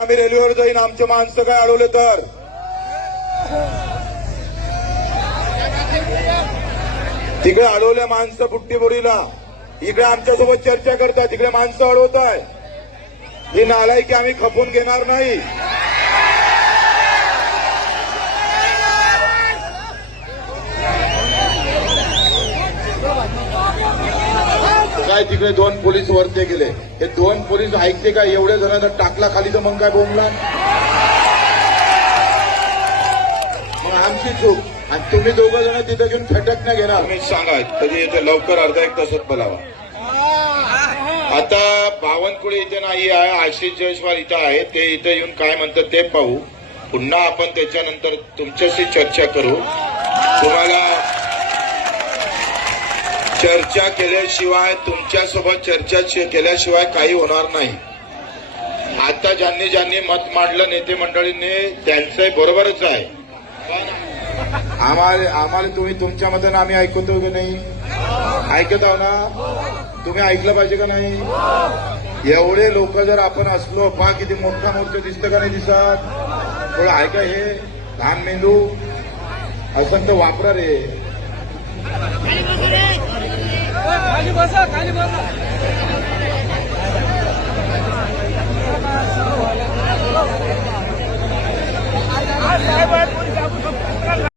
आम्ही रेल्वेवर जाईन आमचे माणसं काय अडवले तर? तिकडे अडवल्या माणसं बुट्टीबोरीला. इकडे आमच्यासोबत चर्चा करतात तिकडे माणसं अडवत आहे ही नालायकी आम्ही खपून घेणार नाही. काय तिकडे दोन पोलीस वरते गेले. हे दोन पोलीस ऐकते का? एवढे जणांना टाकला खाली तर मग काय बोंबला मग आमची चूक. आणि तुम्ही दोघं जण तिथे घेऊन नाही घेणार. मी सांगा कधी येथे लवकर अर्धा एक तासात बोलावा. आता बावनकुळे इथे नाही आहे आशिष जयस्वाल इथं आहे ते इथे येऊन काय म्हणतात ते पाहू. पुन्हा आपण त्याच्यानंतर तुमच्याशी चर्चा करू. तुम्हाला चर्चा केल्याशिवाय तुमच्यासोबत चर्चा श- केल्याशिवाय काही होणार नाही. आता ज्यांनी ज्यांनी मत मांडलं नेते मंडळींनी त्यांचं बरोबरच आहे. आम्हाला आम्हाला तुम्ही तुमच्या मतानं आम्ही ऐकतो की नाही? ऐकत आहो ना? तुम्ही ऐकलं पाहिजे का नाही? एवढे लोक जर आपण असलो पहा किती मोठा मोर्चा दिसतं का नाही दिसत? थोडं ऐका हे धान मेंदू असं तर वापरा रे. खाली बसा खाली बसा.